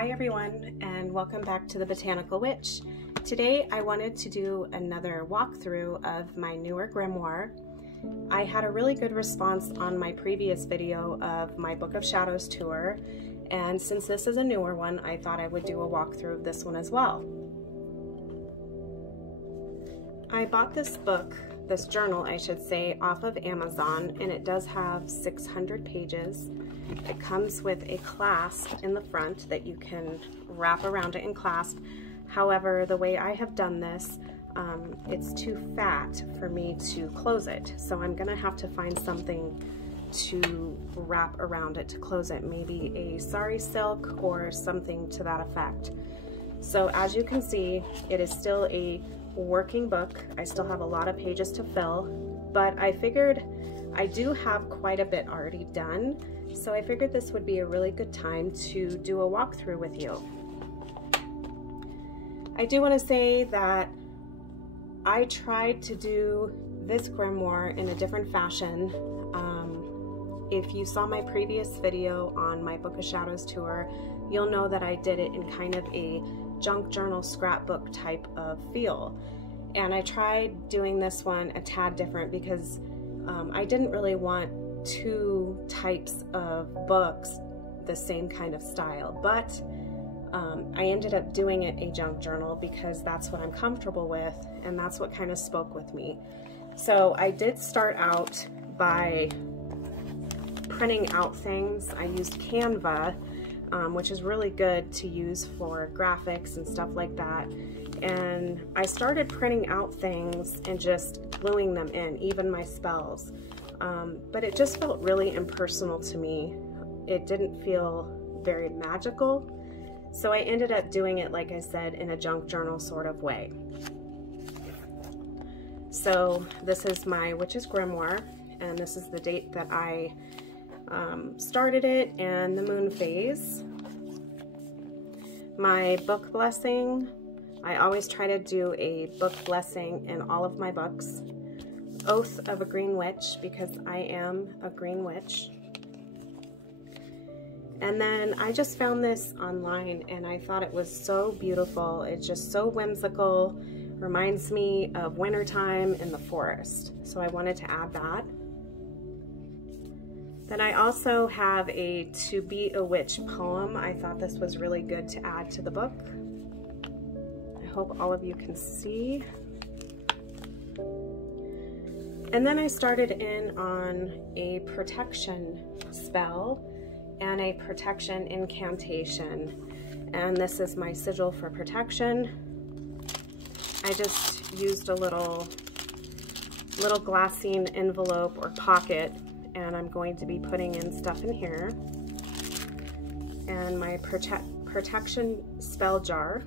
Hi everyone, and welcome back to the Botanical Witch. Today I wanted to do another walkthrough of my newer grimoire. I had a really good response on my previous video of my Book of Shadows tour, and since this is a newer one, I thought I would do a walkthrough of this one as well. I bought this book, this journal I should say, off of Amazon, and it does have 600 pages. It comes with a clasp in the front that you can wrap around it and clasp. However, the way I have done this, it's too fat for me to close it. So I'm gonna have to find something to wrap around it to close it. Maybe a sari silk or something to that effect. So as you can see, it is still a working book. I still have a lot of pages to fill, but I figured I do have quite a bit already done. So I figured this would be a really good time to do a walkthrough with you. I do want to say that I tried to do this grimoire in a different fashion. If you saw my previous video on my Book of Shadows tour, you'll know that I did it in kind of a junk journal scrapbook type of feel. And I tried doing this one a tad different because I didn't really want two types of books the same kind of style, but I ended up doing it a junk journal because that's what I'm comfortable with and that's what kind of spoke with me. So I did start out by printing out things. I used Canva, which is really good to use for graphics and stuff like that. And I started printing out things and just gluing them in, even my spells. But it just felt really impersonal to me. It didn't feel very magical. So I ended up doing it, like I said, in a junk journal sort of way. So this is my Witch's Grimoire, and this is the date that I started it and the moon phase. My book blessing, I always try to do a book blessing in all of my books. Oath of a Green Witch, because I am a green witch. And then I just found this online and I thought it was so beautiful. It's just so whimsical, reminds me of wintertime in the forest. So I wanted to add that. Then I also have a To Be a Witch poem. I thought this was really good to add to the book. I hope all of you can see. And then I started in on a protection spell and a protection incantation. And this is my sigil for protection. I just used a little glassine envelope or pocket, and I'm going to be putting in stuff in here. And my protection spell jar.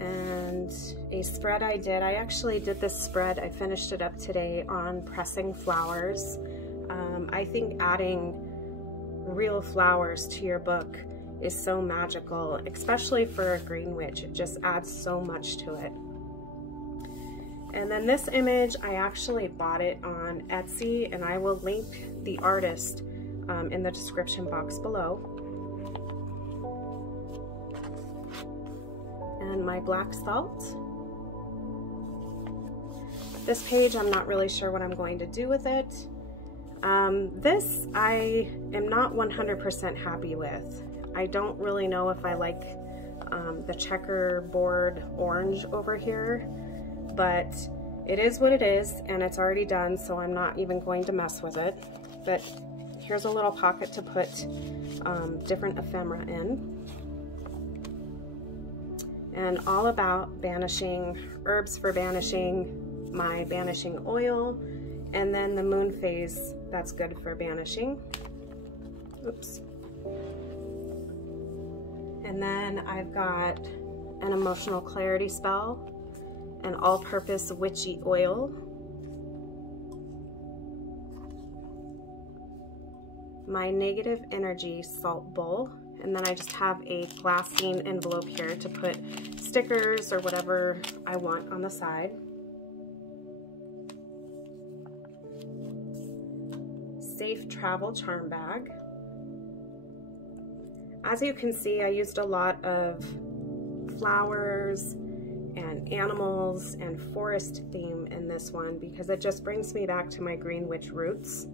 And a spread I did. I actually did this spread, I finished it up today on pressing flowers. I think adding real flowers to your book is so magical, especially for a green witch. It just adds so much to it. And then this image, I actually bought it on Etsy, and I will link the artist in the description box below. And my black salt. This page, I'm not really sure what I'm going to do with it. This I am not 100% happy with. I don't really know if I like the checkerboard orange over here, but it is what it is, and it's already done, so I'm not even going to mess with it. But here's a little pocket to put different ephemera in. And all about banishing, herbs for banishing, my banishing oil, and then the moon phase, that's good for banishing. Oops. And then I've got an emotional clarity spell, an all-purpose witchy oil, my negative energy salt bowl, and then I just have a glassine envelope here to put stickers or whatever I want on the side. Safe travel charm bag. As you can see, I used a lot of flowers and animals and forest theme in this one because it just brings me back to my Green Witch roots.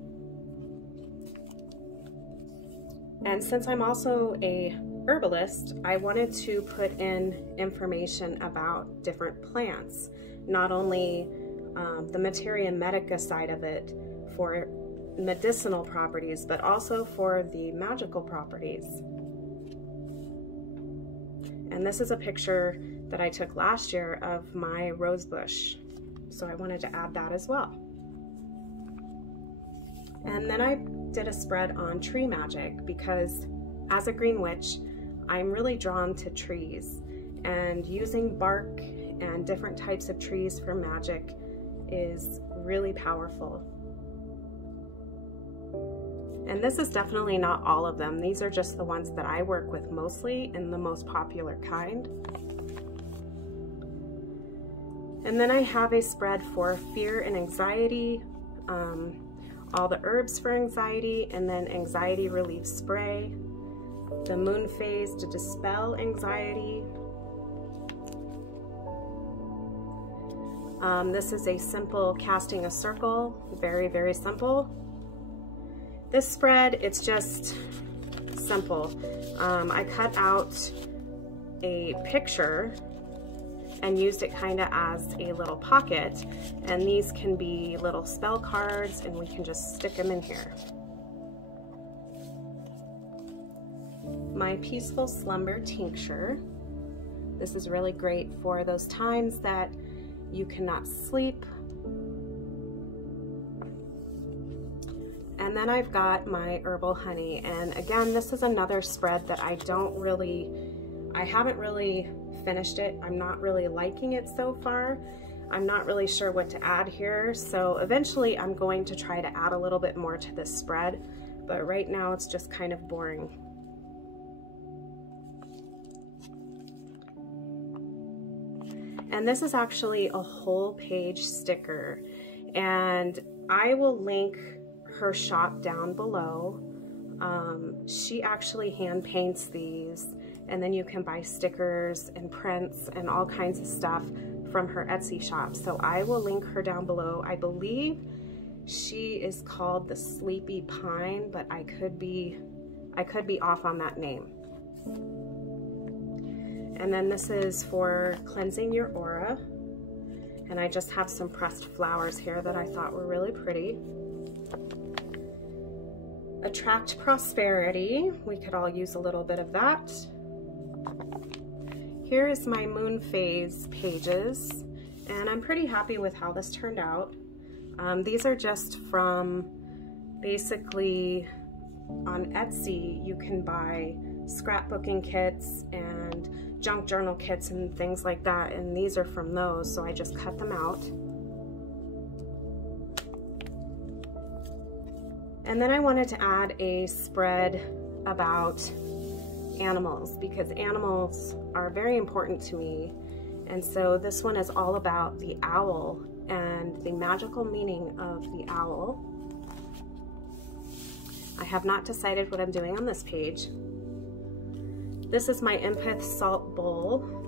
And since I'm also a herbalist, I wanted to put in information about different plants, not only the materia medica side of it for medicinal properties, but also for the magical properties. And this is a picture that I took last year of my rose bush, so I wanted to add that as well. And then I did a spread on tree magic because as a Green Witch, I'm really drawn to trees, and using bark and different types of trees for magic is really powerful. And this is definitely not all of them. These are just the ones that I work with mostly and the most popular kind. And then I have a spread for fear and anxiety, all the herbs for anxiety, and then anxiety relief spray, the moon phase to dispel anxiety. This is a simple casting a circle, very, very simple. This spread, it's just simple. I cut out a picture and used it kind of as a little pocket, and these can be little spell cards, and we can just stick them in here. My Peaceful Slumber tincture. This is really great for those times that you cannot sleep. And then I've got my herbal honey, and again, this is another spread that I haven't really finished it. I'm not really liking it so far. I'm not really sure what to add here, so eventually I'm going to try to add a little bit more to this spread, but right now it's just kind of boring. And this is actually a whole page sticker, and I will link her shop down below. She actually hand paints these, and then you can buy stickers and prints and all kinds of stuff from her Etsy shop. So I will link her down below. I believe she is called the Sleepy Pine, but I could be off on that name. And then this is for cleansing your aura, and I just have some pressed flowers here that I thought were really pretty. Attract prosperity, we could all use a little bit of that. Here is my moon phase pages, and I'm pretty happy with how this turned out. These are just from, basically on Etsy you can buy scrapbooking kits and junk journal kits and things like that, and these are from those, so I just cut them out. And then I wanted to add a spread about animals because animals are very important to me. And so this one is all about the owl and the magical meaning of the owl. I have not decided what I'm doing on this page. This is my Empith salt bowl.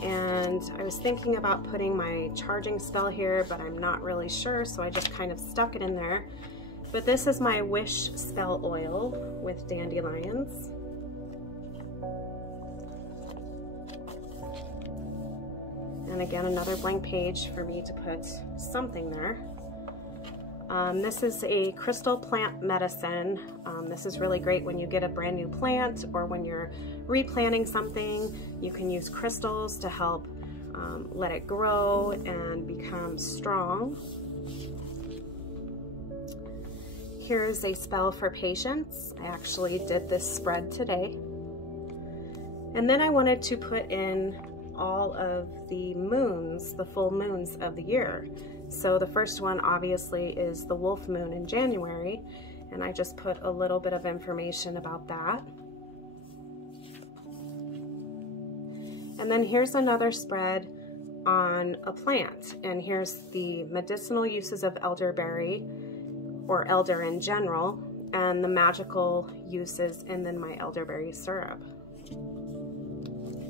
And I was thinking about putting my charging spell here, but I'm not really sure, so I just kind of stuck it in there. But this is my Wish Spell Oil with dandelions. And again, another blank page for me to put something there. This is a crystal plant medicine. This is really great when you get a brand new plant or when you're replanting something. You can use crystals to help let it grow and become strong. Here's a spell for patience. I actually did this spread today. And then I wanted to put in all of the moons, the full moons of the year. So the first one obviously is the wolf moon in January, and I just put a little bit of information about that. And then here's another spread on a plant, and here's the medicinal uses of elderberry, or elder in general, and the magical uses, and then my elderberry syrup.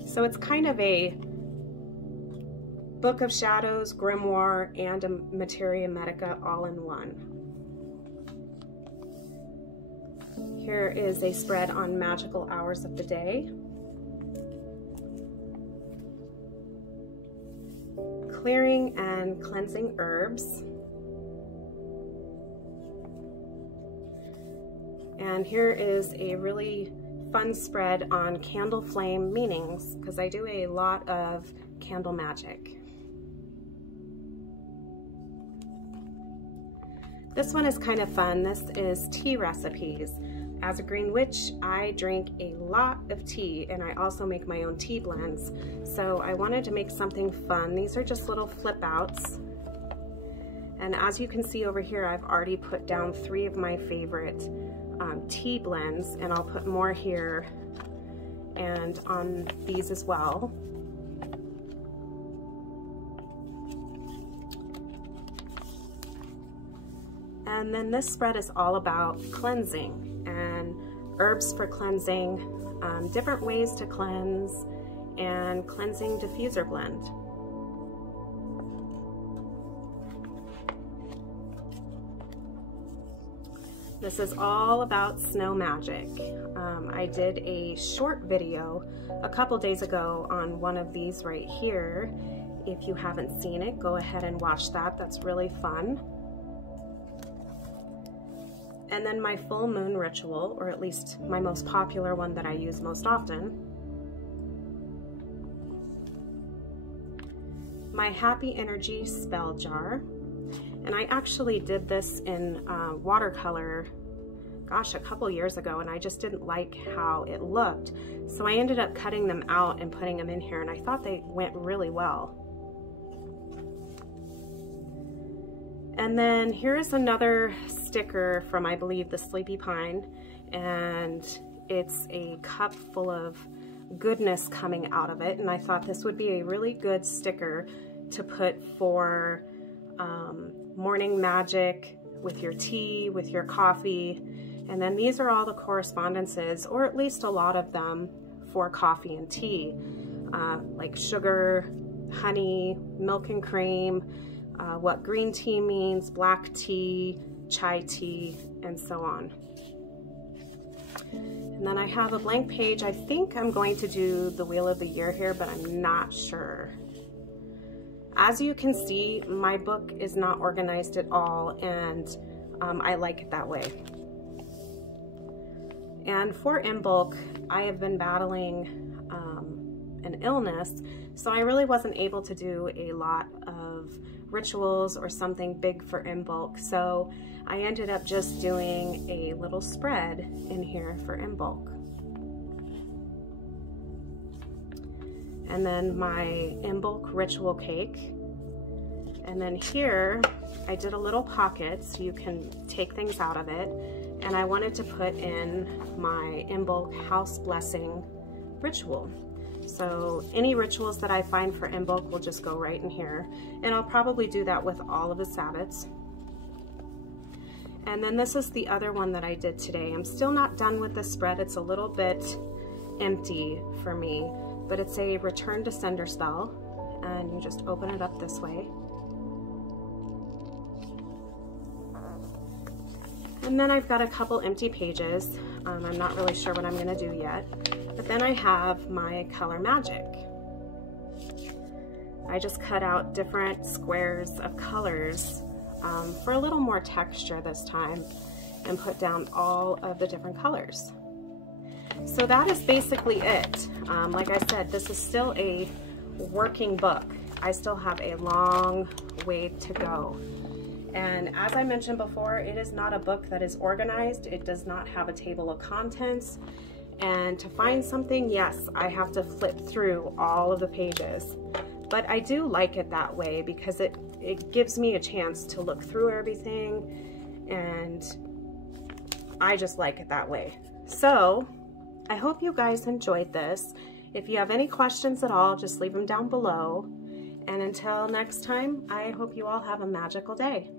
So it's kind of a Book of Shadows, grimoire, and a materia medica all in one. Here is a spread on magical hours of the day. Clearing and cleansing herbs. And here is a really fun spread on candle flame meanings, because I do a lot of candle magic. This one is kind of fun. This is tea recipes. As a green witch, I drink a lot of tea, and I also make my own tea blends. So I wanted to make something fun. These are just little flip outs. And as you can see over here, I've already put down 3 of my favorite tea blends, and I'll put more here and on these as well. And then this spread is all about cleansing and herbs for cleansing, different ways to cleanse, and cleansing diffuser blend. This is all about snow magic. I did a short video a couple days ago on one of these right here. If you haven't seen it, go ahead and watch that. That's really fun. And then my full moon ritual, or at least my most popular one that I use most often. My happy energy spell jar. And I actually did this in watercolor, gosh, a couple years ago, and I just didn't like how it looked. So I ended up cutting them out and putting them in here, and I thought they went really well. And then here's another sticker from, I believe, the Sleepy Pine, and it's a cup full of goodness coming out of it, and I thought this would be a really good sticker to put for morning magic with your tea, with your coffee. And then these are all the correspondences, or at least a lot of them, for coffee and tea, like sugar, honey, milk and cream, what green tea means, black tea, chai tea, and so on. And then I have a blank page. I think I'm going to do the Wheel of the Year here, but I'm not sure. As you can see, my book is not organized at all, and I like it that way. And for in bulk, I have been battling an illness, so I really wasn't able to do a lot of rituals or something big for in bulk. So I ended up just doing a little spread in here for in bulk. And then my in bulk ritual cake. And then here I did a little pocket so you can take things out of it. And I wanted to put in my in bulk house blessing ritual. So any rituals that I find for in bulk will just go right in here. And I'll probably do that with all of the Sabbats. And then this is the other one that I did today. I'm still not done with the spread. It's a little bit empty for me, but it's a return to sender spell. And you just open it up this way. And then I've got a couple empty pages. I'm not really sure what I'm gonna do yet. But then I have my color magic. I just cut out different squares of colors for a little more texture this time, and put down all of the different colors. So that is basically it. Like I said, this is still a working book. I still have a long way to go. And as I mentioned before, it is not a book that is organized. It does not have a table of contents. And to find something, yes, I have to flip through all of the pages. But I do like it that way because it gives me a chance to look through everything, and I just like it that way. So I hope you guys enjoyed this. If you have any questions at all, just leave them down below. And until next time, I hope you all have a magical day.